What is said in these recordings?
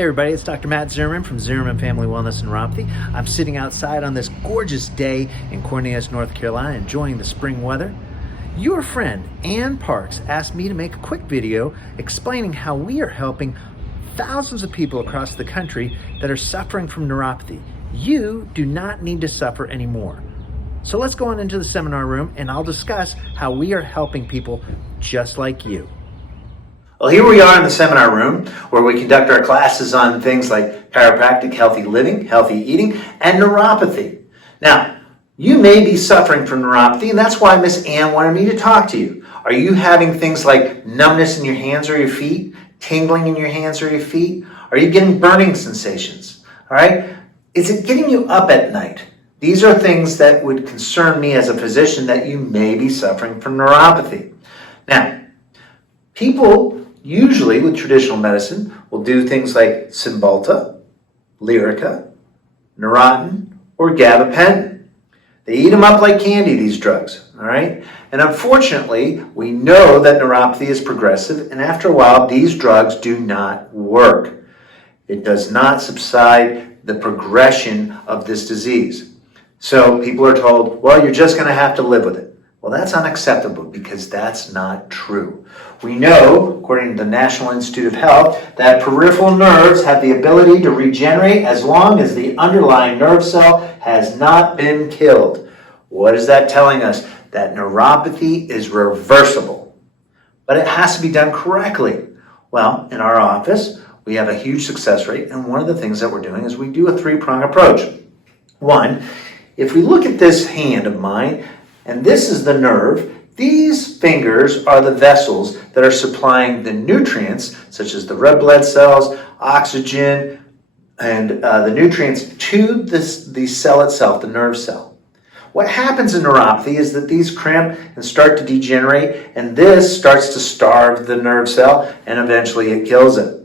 Hey everybody, it's Dr. Matt Zimmerman from Zimmerman Family Wellness and Neuropathy. I'm sitting outside on this gorgeous day in Cornelius, North Carolina, enjoying the spring weather. Your friend, Ann Parks, asked me to make a quick video explaining how we are helping thousands of people across the country that are suffering from neuropathy. You do not need to suffer anymore. So let's go on into the seminar room and I'll discuss how we are helping people just like you. Well, here we are in the seminar room where we conduct our classes on things like chiropractic, healthy living, healthy eating, and neuropathy. Now, you may be suffering from neuropathy, and that's why Miss Ann wanted me to talk to you. Are you having things like numbness in your hands or your feet, tingling in your hands or your feet? Are you getting burning sensations? All right? Is it getting you up at night? These are things that would concern me as a physician that you may be suffering from neuropathy. Now, people usually with traditional medicine will do things like Cymbalta, Lyrica, Neurontin, or gabapentin. They eat them up like candy, these drugs, all right? And unfortunately, we know that neuropathy is progressive, and after a while, these drugs do not work. It does not subside the progression of this disease. So people are told, well, you're just gonna have to live with it. Well, that's unacceptable because that's not true. We know, according to the National Institute of Health, that peripheral nerves have the ability to regenerate as long as the underlying nerve cell has not been killed. What is that telling us? That neuropathy is reversible. But it has to be done correctly. Well, in our office, we have a huge success rate, and one of the things that we're doing is we do a three-prong approach. One, if we look at this hand of mine, and this is the nerve, these fingers are the vessels that are supplying the nutrients, such as the red blood cells, oxygen, and the nutrients to the cell itself, the nerve cell. What happens in neuropathy is that these cramp and start to degenerate, and this starts to starve the nerve cell, and eventually it kills it.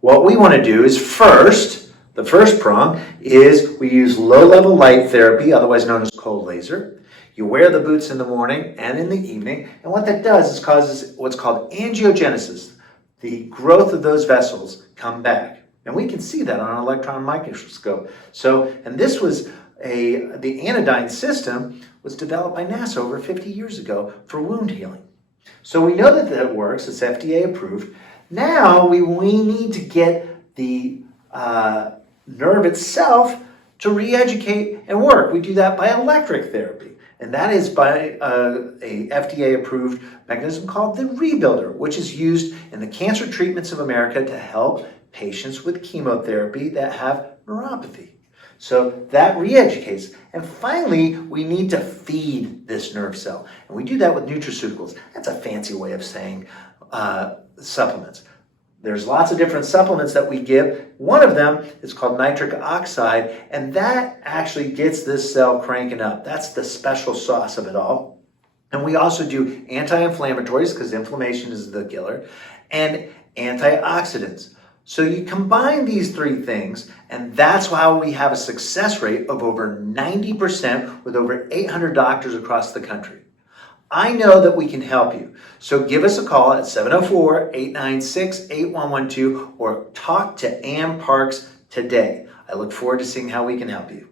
What we want to do is the first prong is we use low-level light therapy, otherwise known as cold laser. You wear the boots in the morning and in the evening, and what that does is causes what's called angiogenesis. The growth of those vessels come back, and we can see that on an electron microscope. So, and this was the anodyne system was developed by NASA over 50 years ago for wound healing. So we know that that works. It's FDA approved. Now we need to get the nerve itself to re-educate and work. We do that by electric therapy. And that is by a FDA-approved mechanism called the Rebuilder, which is used in the cancer treatments of America to help patients with chemotherapy that have neuropathy. So that re-educates. And finally, we need to feed this nerve cell. And we do that with nutraceuticals. That's a fancy way of saying supplements. There's lots of different supplements that we give. One of them is called nitric oxide, and that actually gets this cell cranking up. That's the special sauce of it all. And we also do anti-inflammatories, because inflammation is the killer, and antioxidants. So you combine these three things, and that's how we have a success rate of over 90% with over 800 doctors across the country. I know that we can help you. So give us a call at 704-896-8112 or talk to Ann Parks today. I look forward to seeing how we can help you.